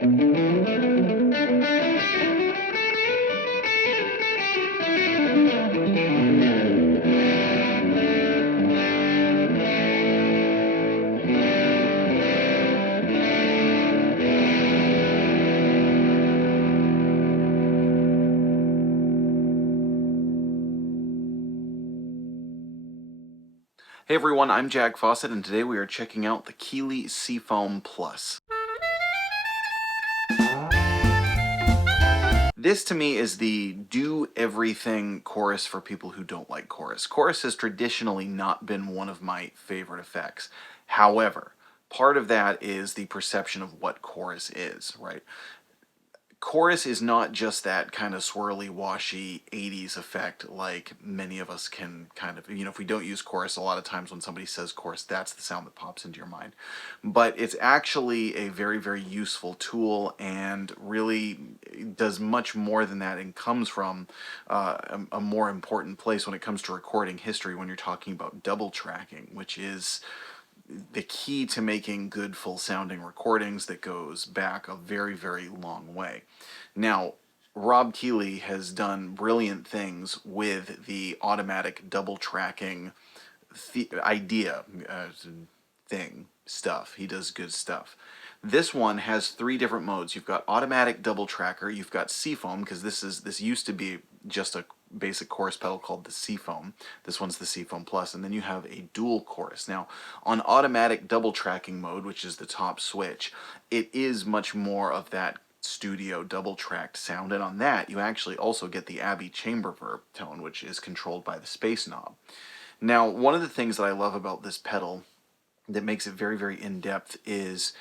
Hey everyone, I'm Jack Fossett, and today we are checking out the Keeley Seafoam Plus. This to me is the do-everything chorus for people who don't like chorus. Chorus has traditionally not been one of my favorite effects. However, part of that is the perception of what chorus is, right? Chorus is not just that kind of swirly, washy 80s effect like many of us can kind of, if we don't use chorus, a lot of times when somebody says chorus, that's the sound that pops into your mind. But it's actually a very, very useful tool and really does much more than that and comes from a more important place when it comes to recording history when you're talking about double tracking, which is the key to making good full sounding recordings that goes back a very, very long way. Now, Rob Keeley has done brilliant things with the automatic double tracking stuff. He does good stuff. This one has 3 different modes. You've got automatic double tracker, you've got Seafoam, because this used to be just a basic chorus pedal called the Seafoam. This one's the Seafoam Plus, and then you have a dual chorus. Now, on automatic double tracking mode, which is the top switch, it is much more of that studio double tracked sound, and on that you actually also get the Abbey chamber verb tone, which is controlled by the space knob. Now, one of the things that I love about this pedal that makes it very, very in-depth is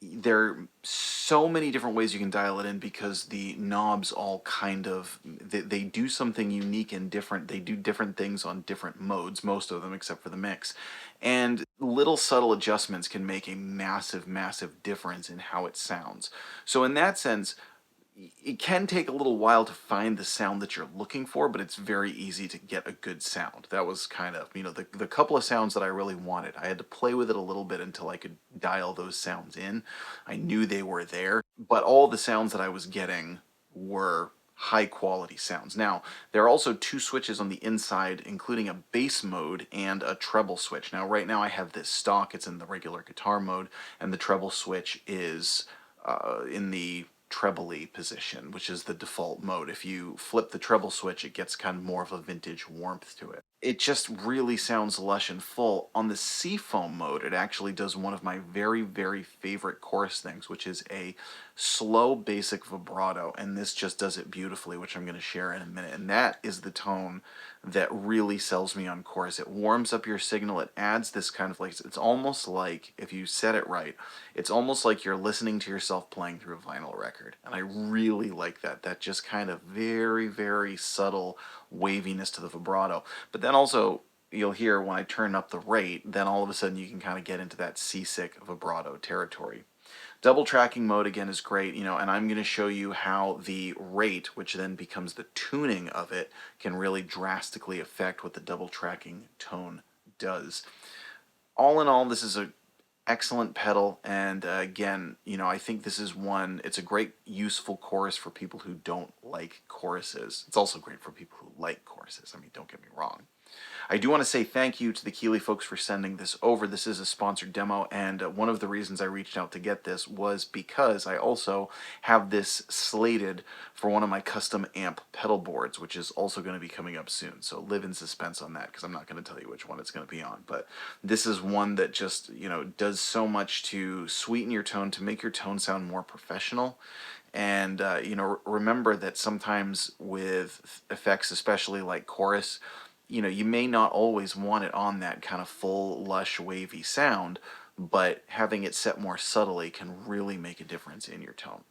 there are so many different ways you can dial it in because the knobs all kind of, they do something unique and different. They do different things on different modes, most of them except for the mix. And little subtle adjustments can make a massive, massive difference in how it sounds. So in that sense, it can take a little while to find the sound that you're looking for, but it's very easy to get a good sound. That was kind of, the couple of sounds that I really wanted. I had to play with it a little bit until I could dial those sounds in. I knew they were there, but all the sounds that I was getting were high quality sounds. Now, there are also 2 switches on the inside, including a bass mode and a treble switch. Now, right now I have this stock, it's in the regular guitar mode, and the treble switch is in the treble-y position, which is the default mode. If you flip the treble switch, it gets kind of more of a vintage warmth to it. It just really sounds lush and full. On the Seafoam mode, it actually does one of my very, very favorite chorus things, which is a slow basic vibrato, and this just does it beautifully, which I'm going to share in a minute. And that is the tone that really sells me on chorus. It warms up your signal. It adds this kind of like, it's almost like, if you set it right, it's almost like you're listening to yourself playing through a vinyl record. And I really like that. That just kind of very, very subtle waviness to the vibrato. But then also, you'll hear when I turn up the rate, then all of a sudden you can kind of get into that seasick vibrato territory. Double tracking mode again is great, and I'm going to show you how the rate, which then becomes the tuning of it, can really drastically affect what the double tracking tone does. All in all, this is an excellent pedal, and again, I think this is it's a great useful chorus for people who don't like choruses. It's also great for people who like choruses. I mean, don't get me wrong. I do want to say thank you to the Keeley folks for sending this over. This is a sponsored demo, and one of the reasons I reached out to get this was because I also have this slated for one of my custom amp pedal boards, which is also going to be coming up soon. So live in suspense on that, because I'm not going to tell you which one it's going to be on. But this is one that just, does so much to sweeten your tone, to make your tone sound more professional. And, remember that sometimes with effects, especially like chorus, you may not always want it on that kind of full, lush, wavy sound, but having it set more subtly can really make a difference in your tone.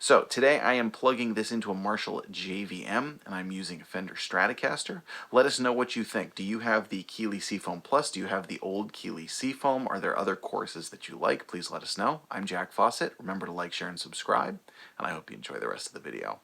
So today I am plugging this into a Marshall JVM, and I'm using a Fender Stratocaster. Let us know what you think. Do you have the Keeley Seafoam Plus? Do you have the old Keeley Seafoam? Are there other choruses that you like? Please let us know. I'm Jack Fossett. Remember to like, share, and subscribe, and I hope you enjoy the rest of the video.